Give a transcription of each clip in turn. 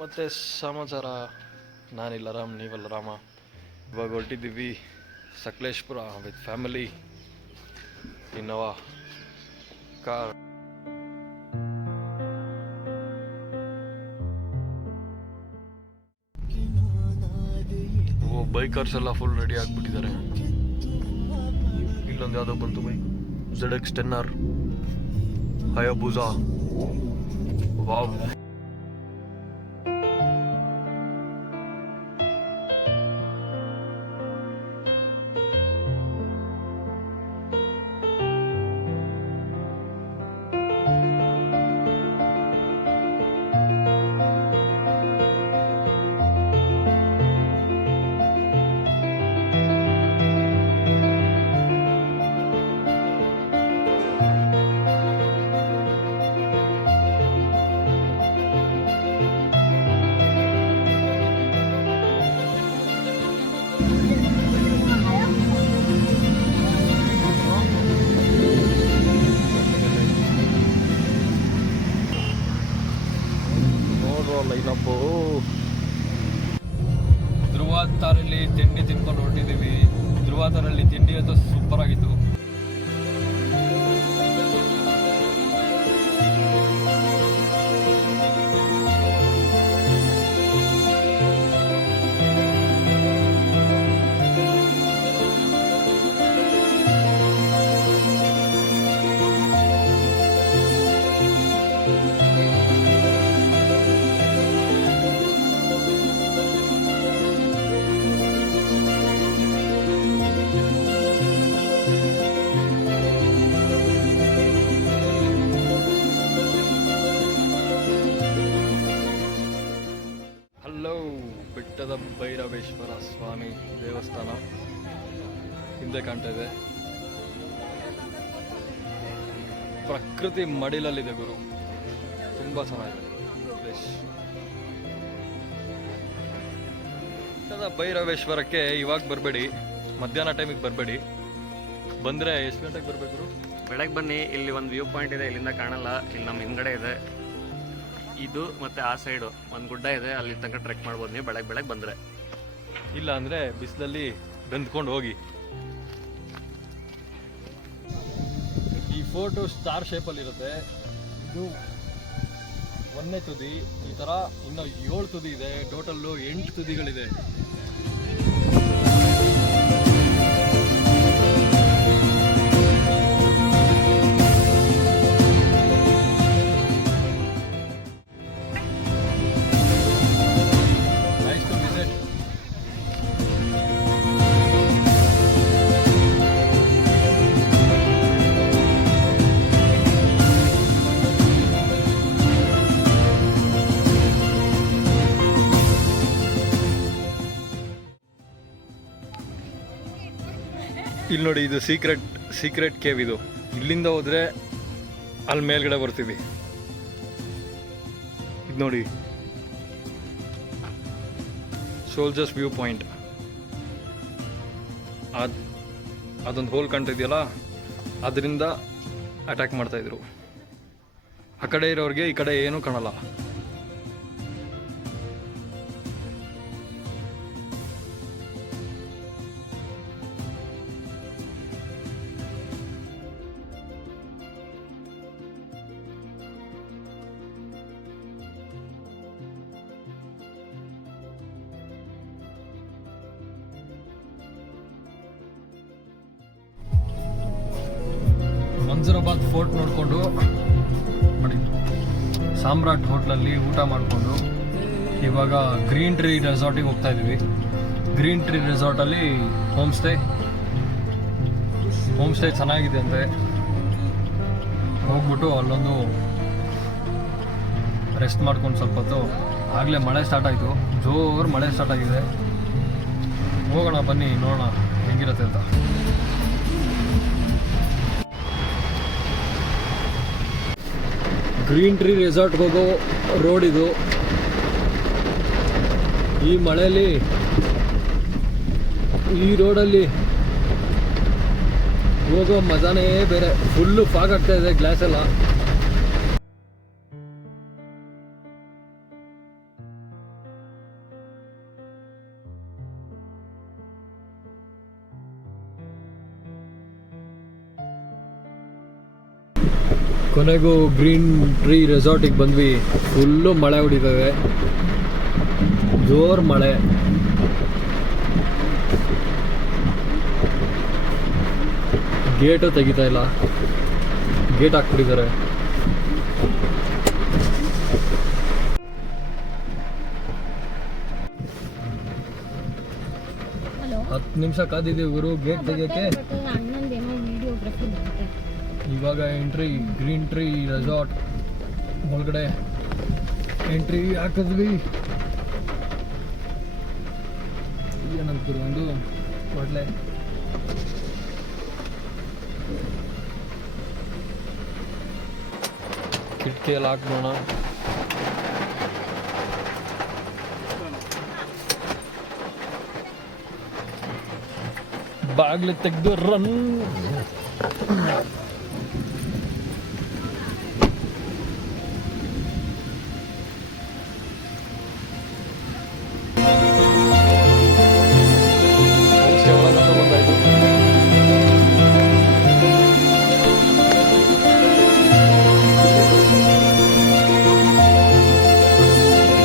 ಮತ್ತು ಸಮಾಚಾರ, ನಾನಿಲ್ಲ ರಾಮ್, ನೀವಲ್ಲ ರಾಮ. ಇವಾಗ ಹೊರಟಿದ್ದೀವಿ Sakleshpur with family, Innova car. Bikers ಎಲ್ಲ ಫುಲ್ ರೆಡಿ ಆಗಿಬಿಟ್ಟಿದ್ದಾರೆ. ಇಲ್ಲೊಂದು ಯಾವುದೋ ಬಂತು bike, ZX 10R Hayabusa. Wow, lineup. ಧ್ರುವಾತಾರಲ್ಲಿ ತಿಂಡಿ ತಿನ್ಕೊಂಡು ಹೊರಟಿದ್ದೀವಿ. ಧ್ರುವಾತಾರಲ್ಲಿ ತಿಂಡಿ ಅಂತೂ ಸೂಪರ್ ಆಗಿತ್ತು. ಬೆಟ್ಟದ ಭೈರವೇಶ್ವರ ಸ್ವಾಮಿ ದೇವಸ್ಥಾನ ಹಿಂದೆ ಕಾಣ್ತಾ ಇದೆ. ಪ್ರಕೃತಿ ಮಡಿಲಲ್ಲಿದೆ ಗುರು, ತುಂಬಾ ಚೆನ್ನಾಗಿದೆ ಪ್ಲೇಸ್. ಬೆಟ್ಟದ ಭೈರವೇಶ್ವರಕ್ಕೆ ಇವಾಗ ಬರಬೇಡಿ, ಮಧ್ಯಾಹ್ನ ಟೈಮಿಗೆ ಬರಬೇಡಿ. ಬಂದರೆ ಎಷ್ಟು ಗಂಟೆಗೆ ಬರಬೇಕು ಗುರು? ಬೆಳಗ್ಗೆ ಬನ್ನಿ. ಇಲ್ಲಿ ಒಂದು ವ್ಯೂ ಪಾಯಿಂಟ್ ಇದೆ, ಇಲ್ಲಿಂದ ಕಾಣಲ್ಲ. ಇಲ್ಲಿ ನಮ್ಮ ಹಿಂದ್ಗಡೆ ಇದೆ ಇದು, ಮತ್ತು ಆ ಸೈಡು ಒಂದು ಗುಡ್ಡ ಇದೆ, ಅಲ್ಲಿ ತನಕ ಟ್ರೆಕ್ ಮಾಡ್ಬೋದು ನೀವು ಬೆಳಗ್ಗೆ ಬಂದರೆ. ಇಲ್ಲ ಅಂದರೆ ಬಿಸಿಲಲ್ಲಿ ಬೆಂದ್ಕೊಂಡು ಹೋಗಿ. ಈ ಫೋಟೋ ಸ್ಟಾರ್ ಶೇಪಲ್ಲಿರುತ್ತೆ. ಇದು 1ನೇ ತುದಿ. ಈ ಥರ ಇನ್ನೂ 7 ತುದಿ ಇದೆ. ಟೋಟಲ್ಲು 8 ತುದಿಗಳಿದೆ. ಇಲ್ಲಿ ನೋಡಿ, ಇದು ಸೀಕ್ರೆಟ್ ಕೇವ್. ಇದು ಇಲ್ಲಿಂದ ಹೋದರೆ ಅಲ್ಲಿ ಮೇಲ್ಗಡೆ ಬರ್ತೀವಿ. ಇದು ನೋಡಿ, ಸೋಲ್ಜರ್ಸ್ ವ್ಯೂ ಪಾಯಿಂಟ್. ಅದೊಂದು ಹೋಲ್ ಕಾಣ್ತಿದೆಯಲ್ಲ, ಅದರಿಂದ ಅಟ್ಯಾಕ್ ಮಾಡ್ತಾಯಿದ್ರು. ಆ ಕಡೆ ಇರೋರಿಗೆ ಈ ಕಡೆ ಏನೂ ಕಾಣಲ್ಲ. ಮಂಜರಾಬಾದ್ ಫೋರ್ಟ್ ನೋಡಿಕೊಂಡು ನೋಡಿ, ಸಾಮ್ರಾಟ್ ಹೋಟ್ಲಲ್ಲಿ ಊಟ ಮಾಡಿಕೊಂಡು ಇವಾಗ ಗ್ರೀನ್ ಟ್ರೀ ರೆಸಾರ್ಟಿಗೆ ಹೋಗ್ತಾ ಇದ್ದೀವಿ. ಗ್ರೀನ್ ಟ್ರೀ ರೆಸಾರ್ಟಲ್ಲಿ ಹೋಮ್ ಸ್ಟೇ ಚೆನ್ನಾಗಿದೆ ಅಂತೆ. ಹೋಗ್ಬಿಟ್ಟು ಅಲ್ಲೊಂದು ರೆಸ್ಟ್ ಮಾಡ್ಕೊಂಡು ಸ್ವಲ್ಪ ಹೊತ್ತು. ಆಗಲೇ ಮಳೆ ಸ್ಟಾರ್ಟ್ ಆಯಿತು, ಜೋರು ಮಳೆ ಸ್ಟಾರ್ಟ್ ಆಗಿದೆ. ಹೋಗೋಣ ಬನ್ನಿ, ನೋಡೋಣ ಹೆಂಗಿರುತ್ತೆ ಅಂತ. ಗ್ರೀನ್ ಟ್ರೀ ರೆಸಾರ್ಟ್ಗೆ ಹೋಗೋ ರೋಡ್ ಇದು. ಈ ಮಳೆಯಲ್ಲಿ ಈ ರೋಡಲ್ಲಿ ಹೋಗೋ ಮಜಾನೇ ಬೇರೆ. ಫುಲ್ಲು ಫಾಗ್ ಆಗ್ತಾ ಇದೆ, ಗ್ಲಾಸ್ ಎಲ್ಲ. ಕೊನೆಗೂ ಗ್ರೀನ್ ಟ್ರೀ ರೆಸಾರ್ಟಿಗೆ ಬಂದ್ವಿ. ಫುಲ್ಲು ಮಳೆ ಹೊಡಿತವೆ, ಜೋರು ಮಳೆ. ಗೇಟು ತೆಗಿತಾ ಇಲ್ಲ, ಗೇಟ್ ಹಾಕ್ಬಿಟ್ಟಿದ್ದಾರೆ. 10 ನಿಮಿಷ ಕಾದಿದ್ದೀವಿ ಗುರು ಗೇಟ್ ತೆಗಿಯೋಕ್ಕೆ. ಇವಾಗ ಎಂಟ್ರಿ ಗ್ರೀನ್ ಟ್ರೀ ರೆಸಾರ್ಟ್ ಒಳಗಡೆ ಎಂಟ್ರಿ ಹಾಕಿದ್ವಿ. ಏನಂತೀರು ಒಂದು ಒಳ್ಳೆ ಕಿಟಕಿಯಲ್ಲಿ ಹಾಕೋಣ. ಬಾಗ್ಲು ತೆಗೆದು ರನ್.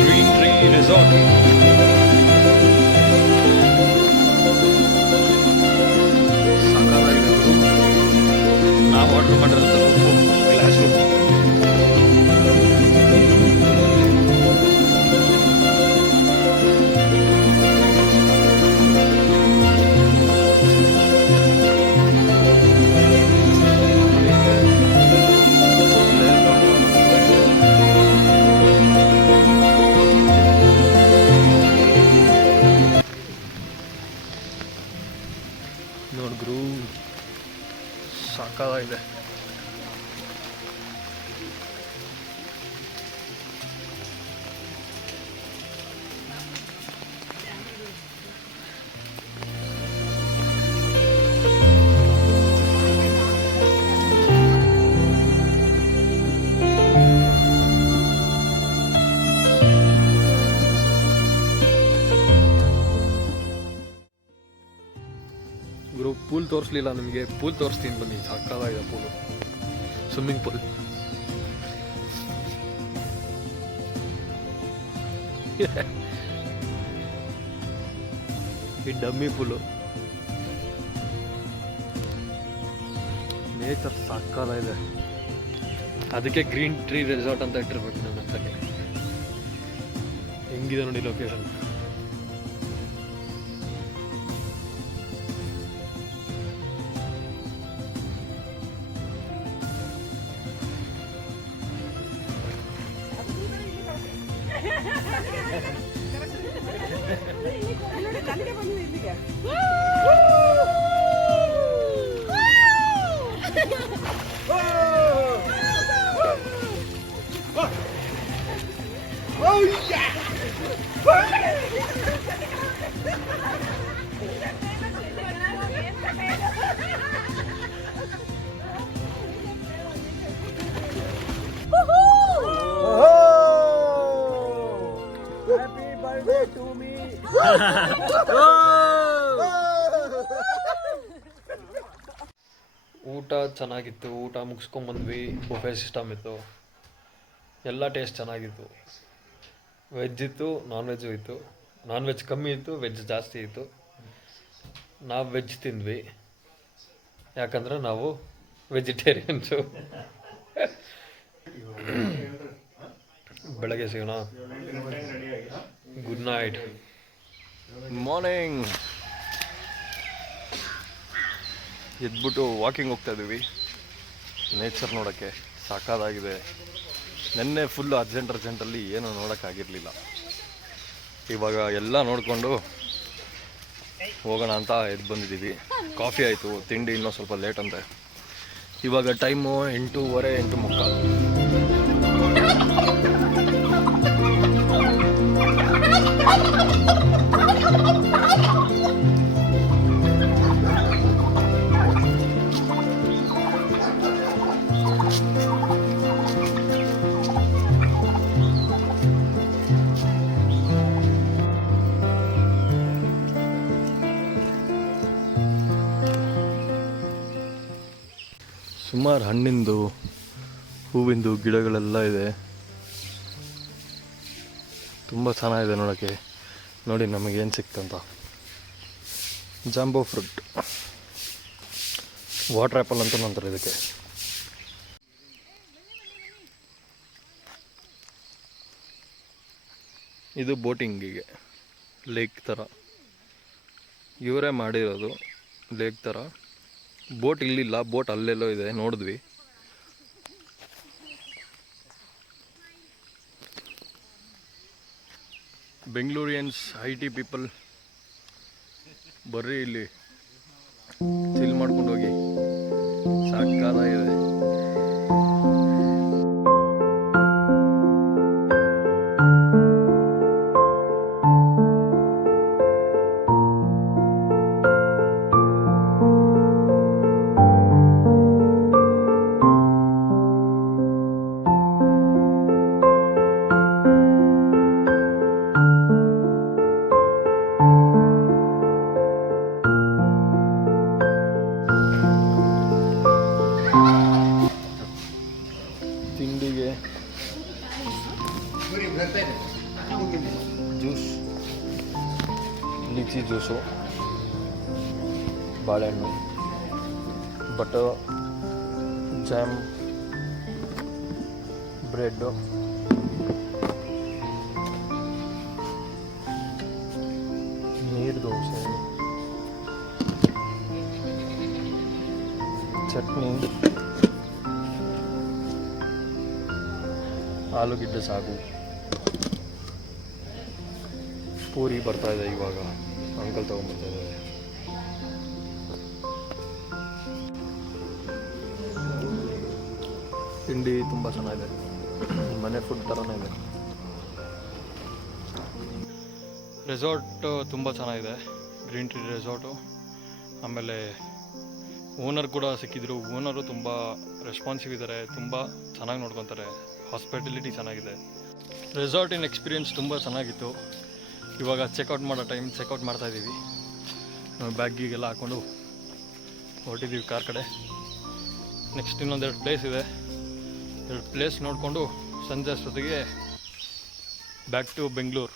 Green tree resort. ನಾವು ಆರ್ಡರ್ ಮಾಡಿರೋದು ಗ್ಲಾಸ್ ರೂಮ್. ನೋಡಿದ್ರು ಸಾಕಾಗಿದೆ. ಗುರು ಪೂಲ್ ತೋರಿಸ್ಲಿಲ್ಲ ನಿಮಗೆ, ಪೂಲ್ ತೋರಿಸ್ತೀನಿ ಬನ್ನಿ. ಸಾಕಾಗಿದೆ ಪೂಲು, ಸ್ವಿಮ್ಮಿಂಗ್ ಪೂಲ್. ಈ ಡಮ್ಮಿ ಪೂಲು. ನೇಚರ್ ಸಾಕಾಗಿದೆ. ಅದಕ್ಕೆ ಗ್ರೀನ್ ಟ್ರೀ ರೆಸಾರ್ಟ್ ಅಂತ ಇಟ್ಟಿರ್ಬೇಕು ನನ್ನ ಹತ್ರಕ್ಕೆ. ಹೆಂಗಿದೆ ನೋಡಿ ಲೊಕೇಶನ್. ಊಟ ಚೆನ್ನಾಗಿತ್ತು. ಊಟ ಮುಗಿಸ್ಕೊಂಬಂದ್ವಿ. ಬುಫೆ ಸಿಸ್ಟಮ್ ಇತ್ತು, ಎಲ್ಲ ಟೇಸ್ಟ್ ಚೆನ್ನಾಗಿತ್ತು. ವೆಜ್ ಇತ್ತು, ನಾನ್ ವೆಜ್ಜು ಇತ್ತು. ನಾನ್ ವೆಜ್ ಕಮ್ಮಿ ಇತ್ತು, ವೆಜ್ ಜಾಸ್ತಿ ಇತ್ತು. ನಾವು ವೆಜ್ ತಿಂದ್ವಿ, ಯಾಕಂದರೆ ನಾವು ವೆಜಿಟೇರಿಯನ್ಸು. ಬೆಳಗ್ಗೆ ಸಿಗೋಣ. Good night. ಮಾರ್ನಿಂಗ್. ಎದ್ಬಿಟ್ಟು ವಾಕಿಂಗ್ ಹೋಗ್ತಾ ಇದ್ದೀವಿ ನೇಚರ್ ನೋಡೋಕ್ಕೆ. ಸಾಕಾಗಿದೆ. ನೆನ್ನೆ ಫುಲ್ ಅರ್ಜೆಂಟಲ್ಲಿ ಏನೂ ನೋಡೋಕ್ಕಾಗಿರಲಿಲ್ಲ. ಇವಾಗ ಎಲ್ಲ ನೋಡಿಕೊಂಡು ಹೋಗೋಣ ಅಂತ ಎದ್ದು ಬಂದಿದ್ದೀವಿ. ಕಾಫಿ ಆಯಿತು, ತಿಂಡಿ ಇನ್ನೂ ಸ್ವಲ್ಪ ಲೇಟ್ ಅಂತೆ. ಇವಾಗ ಟೈಮು 8:15, 8:45. ಸುಮಾರು ಹಣ್ಣಿಂದು ಹೂವಿಂದು ಗಿಡಗಳೆಲ್ಲ ಇದೆ, ತುಂಬ ಚೆನ್ನಾಗಿದೆ ನೋಡೋಕ್ಕೆ. ನೋಡಿ ನಮಗೇನು ಸಿಕ್ತಂತ. ಜಾಂಬೋ ಫ್ರೂಟ್, ವಾಟರ್ ಆ್ಯಪಲ್ ಅಂತ ಅಂತಾರೆ ಇದಕ್ಕೆ. ಇದು ಬೋಟಿಂಗಿಗೆ, ಲೇಕ್ ಥರ ಇವರೇ ಮಾಡಿರೋದು, ಲೇಕ್ ಥರ. ಬೋಟ್ ಇಲ್ಲಿಲ್ಲ, ಬೋಟ್ ಅಲ್ಲೆಲ್ಲೋ ಇದೆ, ನೋಡಿದ್ವಿ. ಬೆಂಗಳೂರಿಯನ್ಸ್ IT ಪೀಪಲ್ ಬರ್ರಿ ಇಲ್ಲಿ ಚಿಲ್ ಮಾಡ್ಕೊಂಡು ಹೋಗಿ, ಸಾಕಾಗಿದೆ. ತಿಂಡಿಗೆ ಜ್ಯೂಸ್, ಲಿಚಿ ಜ್ಯೂಸು, ಬಾಳೆಹಣ್ಣು, ಬಟರ್, ಜಾಮ್, ಬ್ರೆಡ್ಡು, ನೀರು ದೋಸೆ, ಚಟ್ನಿ, ಆಲೂಗೆಡ್ಡೆ ಸಾಗು, ಪೂರಿ ಬರ್ತಾ ಇದೆ ಇವಾಗ, ಅಂಕಲ್ ತಗೊಂಡ್ಬರ್ತಾ ಇದ್ದಾರೆ. ತಿಂಡಿ ತುಂಬ ಚೆನ್ನಾಗಿದೆ, ಮನೆ ಫುಡ್ ಥರನೇ ಇದೆ. ರೆಸಾರ್ಟ್ ತುಂಬ ಚೆನ್ನಾಗಿದೆ, ಗ್ರೀನ್ ಟ್ರೀ ರೆಸಾರ್ಟು. ಆಮೇಲೆ ಓನರ್ ಕೂಡ ಸಿಕ್ಕಿದ್ರು. ಓನರು ತುಂಬ ರೆಸ್ಪಾನ್ಸಿವ್ ಇದ್ದಾರೆ, ತುಂಬ ಚೆನ್ನಾಗಿ ನೋಡ್ಕೊತಾರೆ, ಹಾಸ್ಪಿಟಾಲಿಟಿ ಚೆನ್ನಾಗಿದೆ. ರೆಸಾರ್ಟಿನ ಎಕ್ಸ್ಪೀರಿಯೆನ್ಸ್ ತುಂಬ ಚೆನ್ನಾಗಿತ್ತು. ಇವಾಗ ಚೆಕ್ಔಟ್ ಮಾಡೋ ಟೈಮ್, ಚೆಕ್ಔಟ್ ಮಾಡ್ತಾಯಿದ್ದೀವಿ. ಬ್ಯಾಗಿಗೆಲ್ಲ ಹಾಕ್ಕೊಂಡು ಹೊರಟಿದ್ದೀವಿ ಕಾರ್ ಕಡೆ. ನೆಕ್ಸ್ಟ್ ಇನ್ನೊಂದೆರಡು ಪ್ಲೇಸ್ ಇದೆ, 2 ಪ್ಲೇಸ್ ನೋಡಿಕೊಂಡು ಸಂಜೆ ಅಷ್ಟೊತ್ತಿಗೆ ಬ್ಯಾಕ್ ಟು ಬೆಂಗಳೂರು.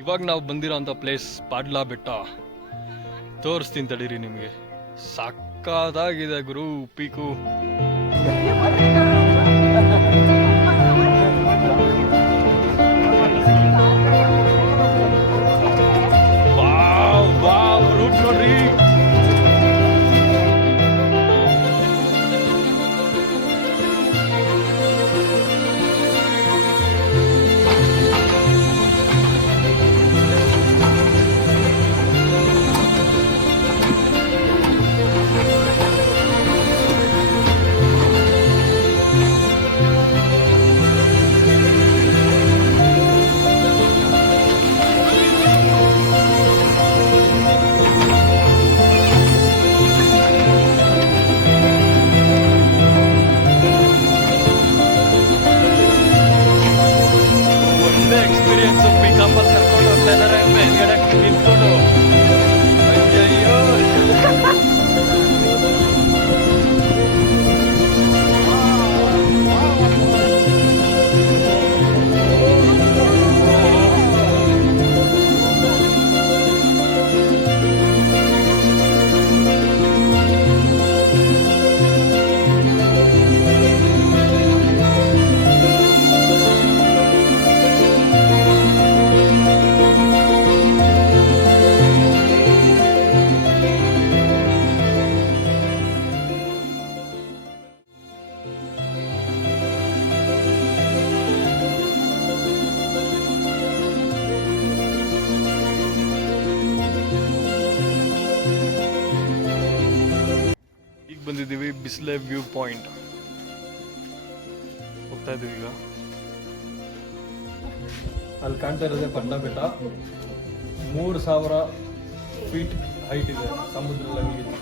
ಇವಾಗ ನಾವು ಬಂದಿರೋಂಥ ಪ್ಲೇಸ್ ಪಾಡ್ಲಾ ಬೆಟ್ಟ. ತೋರಿಸ್ತೀನಿ ತಡೀರಿ ನಿಮಗೆ. ಸಕ್ಕತ್ತಾಗಿದೆ ಗುರು, ಪೀಕು. ವಾವ್ ವಾವ್, ರೂಟ್ ನೋಡ್ರಿ. ಬಂದಿದ್ದೀವಿ ಬಿಸ್ಲೆ ವ್ಯೂ ಪಾಯಿಂಟ್ ಹೋಗ್ತಾ ಇದೀವಿ ಈಗ. ಅಲ್ಲಿ ಕಾಣ್ತಾ ಇರೋದೇ ಪಟ್ಟ ಬೆಟ್ಟ, 3000 ಫೀಟ್ ಹೈಟ್ ಇದೆ ಸಮುದ್ರ ಲೆವೆಲ್ಗಿಂತ.